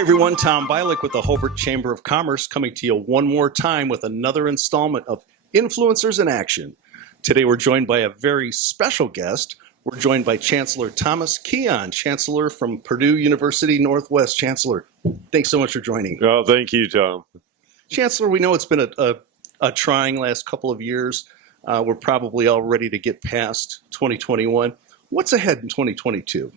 Hi everyone, Tom Bialik with the Hobart Chamber of Commerce coming to you one more time with another installment of Influencers in Action. Today we're joined by a very special guest. We're joined by Chancellor Thomas Keon, Chancellor from Purdue University Northwest. Chancellor, thanks so much for joining. Oh, thank you, Tom. Chancellor, we know it's been a trying last couple of years. We're probably all ready to get past 2021. What's ahead in 2022?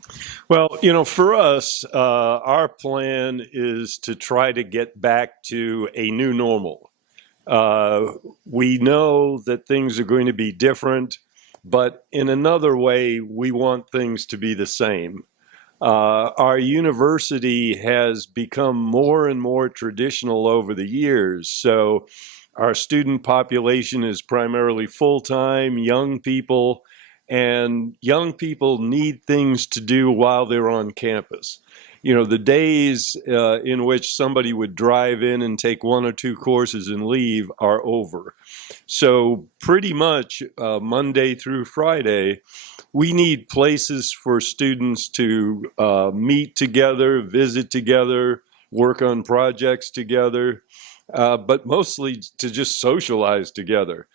Well, for us, our plan is to try to get back to a new normal. We know that things are going to be different, but in another way, we want things to be the same. Our university has become more and more traditional over the years, so our student population is primarily full-time, young people, and young people need things to do while they're on campus. The days in which somebody would drive in and take one or two courses and leave are over. So pretty much Monday through Friday, we need places for students to meet together, visit together, work on projects together, but mostly to just socialize together.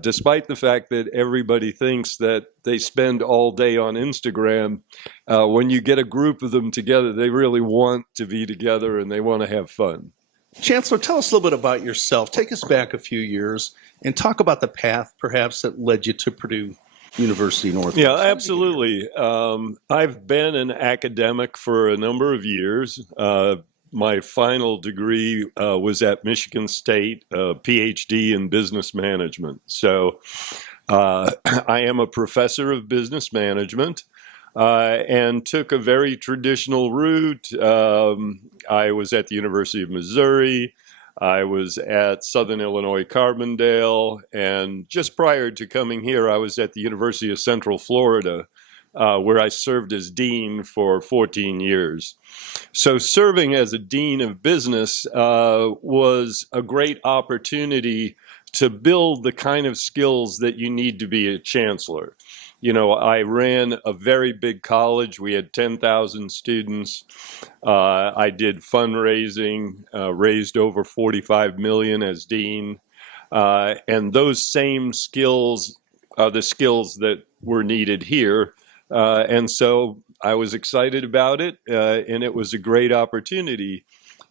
Despite the fact that everybody thinks that they spend all day on Instagram, when you get a group of them together, they really want to be together and they want to have fun. Chancellor, tell us a little bit about yourself. Take us back a few years and talk about the path perhaps that led you to Purdue University Northwest. Yeah, absolutely. I've been an academic for a number of years. My final degree was at Michigan State, Ph.D. in business management. So I am a professor of business management and took a very traditional route. I was at the University of Missouri. I was at Southern Illinois Carbondale. And just prior to coming here, I was at the University of Central Florida, where I served as dean for 14 years. So serving as a dean of business was a great opportunity to build the kind of skills that you need to be a chancellor. I ran a very big college. We had 10,000 students. I did fundraising, raised over $45 million as dean. And those same skills are the skills that were needed here. And so I was excited about it, and it was a great opportunity.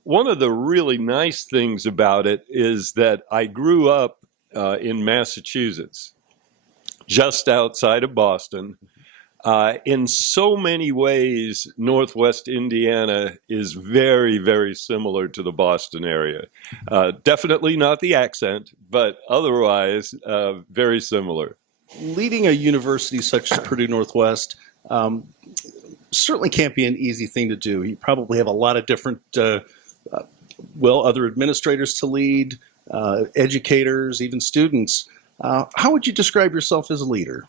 One of the really nice things about it is that I grew up in Massachusetts, just outside of Boston. In so many ways, Northwest Indiana is very, very similar to the Boston area. Definitely not the accent, but otherwise very similar. Leading a university such as Purdue Northwest certainly can't be an easy thing to do. You probably have a lot of different, other administrators to lead, educators, even students. How would you describe yourself as a leader?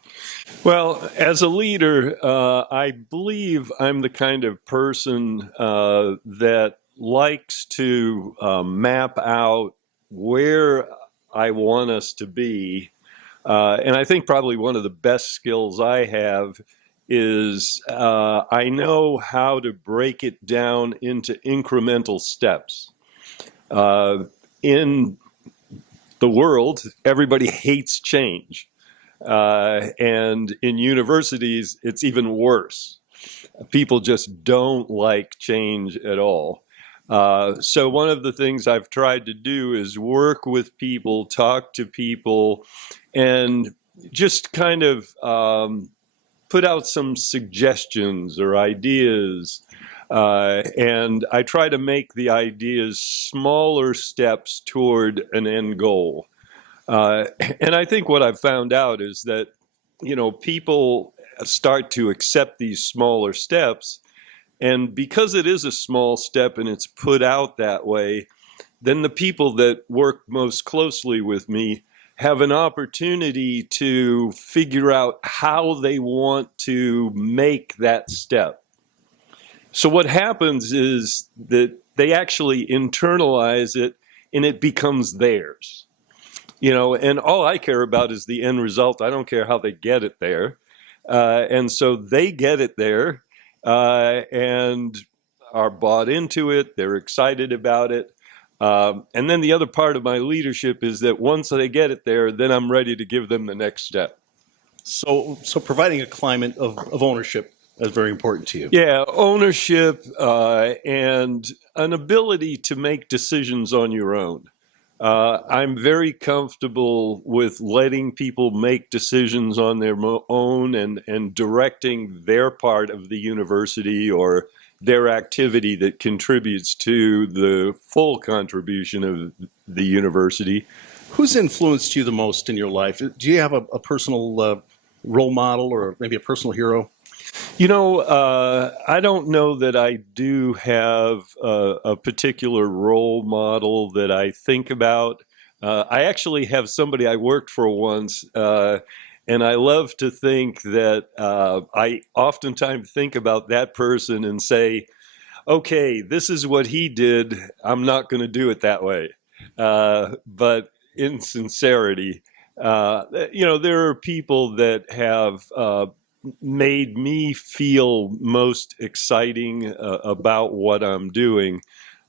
Well, as a leader, I believe I'm the kind of person that likes to map out where I want us to be. And I think probably one of the best skills I have is I know how to break it down into incremental steps. In the world, everybody hates change. And in universities, it's even worse. People just don't like change at all. So one of the things I've tried to do is work with people, talk to people, and just kind of put out some suggestions or ideas. And I try to make the ideas smaller steps toward an end goal. And I think what I've found out is that, people start to accept these smaller steps. And because it is a small step and it's put out that way, then the people that work most closely with me have an opportunity to figure out how they want to make that step. So what happens is that they actually internalize it and it becomes theirs. And all I care about is the end result. I don't care how they get it there. And so they get it there. And are bought into it. They're excited about it. And then the other part of my leadership is that once they get it there, then I'm ready to give them the next step. So providing a climate of ownership is very important to you. Yeah, ownership and an ability to make decisions on your own. I'm very comfortable with letting people make decisions on their own and directing their part of the university or their activity that contributes to the full contribution of the university. Who's influenced you the most in your life? Do you have a personal role model or maybe a personal hero? I don't know that I do have a particular role model that I think about. I actually have somebody I worked for once, and I love to think that I oftentimes think about that person and say, okay, this is what he did. I'm not going to do it that way. But in sincerity, there are people that have made me feel most exciting about what I'm doing.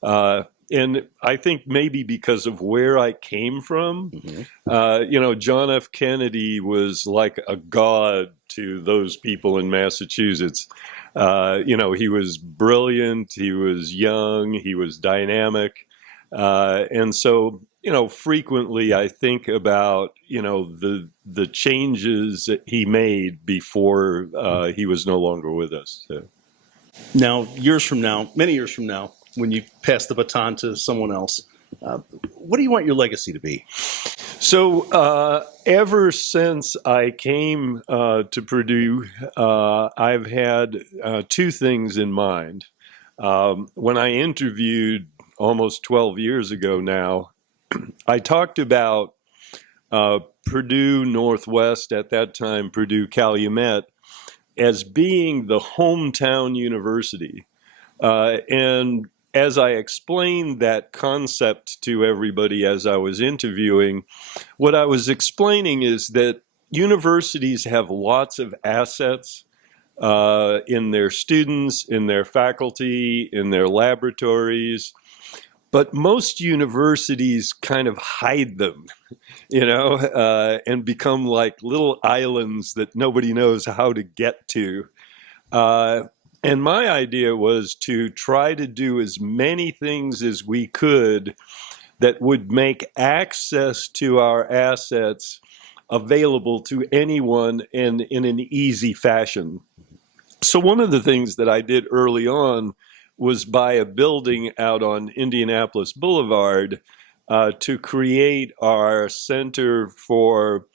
And I think maybe because of where I came from, John F. Kennedy was like a god to those people in Massachusetts. He was brilliant, he was young, he was dynamic. And so, frequently I think about, the changes that he made before he was no longer with us. So. Now, many years from now, when you pass the baton to someone else, what do you want your legacy to be? So ever since I came to Purdue, I've had two things in mind. When I interviewed almost 12 years ago now, I talked about Purdue Northwest, at that time Purdue Calumet, as being the hometown university. And as I explained that concept to everybody as I was interviewing, what I was explaining is that universities have lots of assets in their students, in their faculty, in their laboratories, but most universities kind of hide them, and become like little islands that nobody knows how to get to. And my idea was to try to do as many things as we could that would make access to our assets available to anyone in an easy fashion. So one of the things that I did early on was buy a building out on Indianapolis Boulevard to create our Center for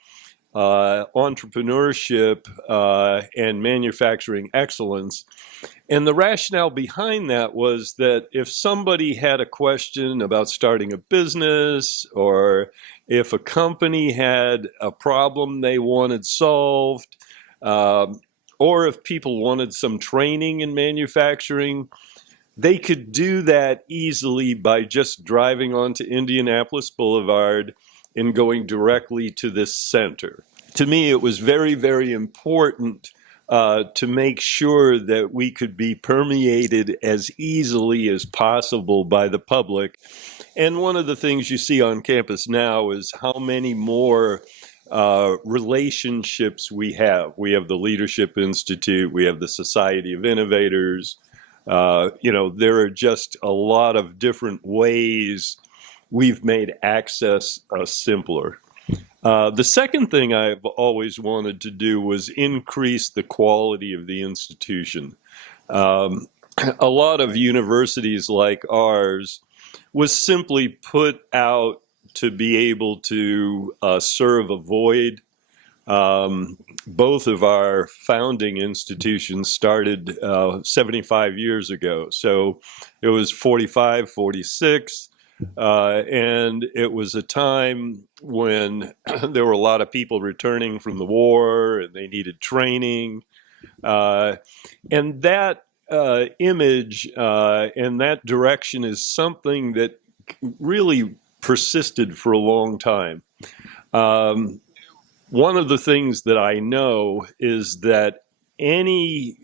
Entrepreneurship and Manufacturing Excellence. And the rationale behind that was that if somebody had a question about starting a business, or if a company had a problem they wanted solved, or if people wanted some training in manufacturing, they could do that easily by just driving onto Indianapolis Boulevard and going directly to this center. To me, it was very, very important to make sure that we could be permeated as easily as possible by the public. And one of the things you see on campus now is how many more relationships we have. We have the Leadership Institute, we have the Society of Innovators. There are just a lot of different ways we've made access simpler. The second thing I've always wanted to do was increase the quality of the institution. A lot of universities like ours was simply put out to be able to serve a void. Both of our founding institutions started 75 years ago. So it was 45, 46. And it was a time when there were a lot of people returning from the war and they needed training. And that image and that direction is something that really persisted for a long time. One of the things that I know is that any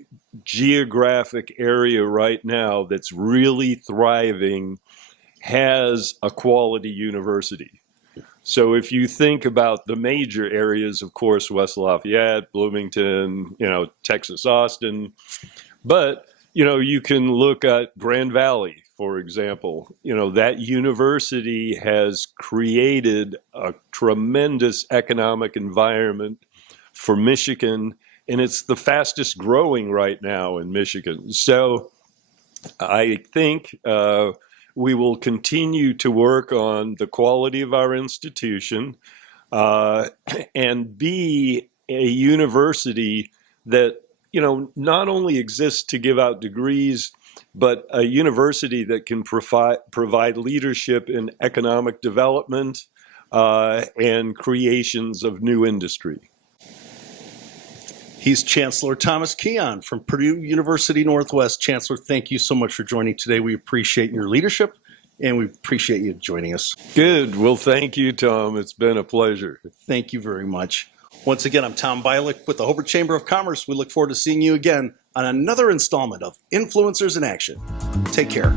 geographic area right now that's really thriving has a quality university. So if you think about the major areas, of course, West Lafayette, Bloomington, Texas, Austin, but, you can look at Grand Valley, for example. That university has created a tremendous economic environment for Michigan, and it's the fastest growing right now in Michigan. So I think we will continue to work on the quality of our institution and be a university that, not only exists to give out degrees, but a university that can provide leadership in economic development and creations of new industry. He's Chancellor Thomas Keon from Purdue University Northwest. Chancellor, thank you so much for joining today. We appreciate your leadership, and we appreciate you joining us. Good. Well, thank you, Tom. It's been a pleasure. Thank you very much. Once again, I'm Tom Bialik with the Hobart Chamber of Commerce. We look forward to seeing you again on another installment of Influencers in Action. Take care.